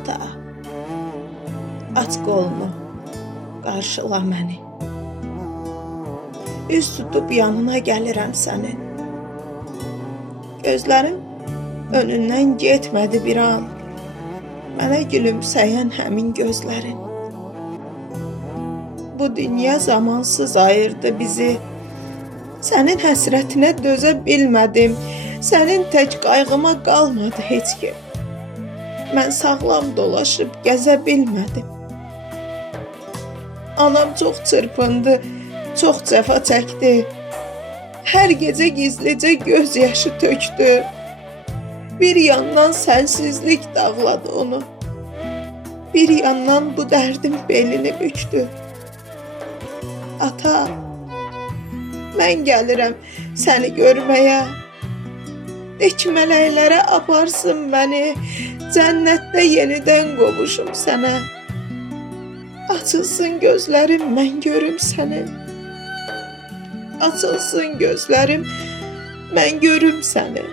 Ata, aç qolunu, qarşıla məni. Üz tutub yanına gəlirəm sənin. Gözlərim önündən getmədi bir an. Mənə gülümsəyən həmin gözlərin. Bu dünya zamansız ayırdı bizi. Sənin həsrətinə dözə bilmədim. Sənin tək qayğıma qalmadı heç kim. Mən sağlam dolaşıb gəzə bilmədim. Anam çox çırpındı, çox cəfa çəkdi. Hər gecə gizlicə göz yaşı tökdü. Bir yandan sənsizlik dağladı onu. Bir yandan bu dərdim belini bükdü. Ata, mən gəlirəm səni görməyə. De ki, mələklərə aparsın məni. Cənnətdə yenidən qovuşum sənə. Açılsın gözlərim, mən görüm səni. Açılsın gözlərim, mən görüm səni.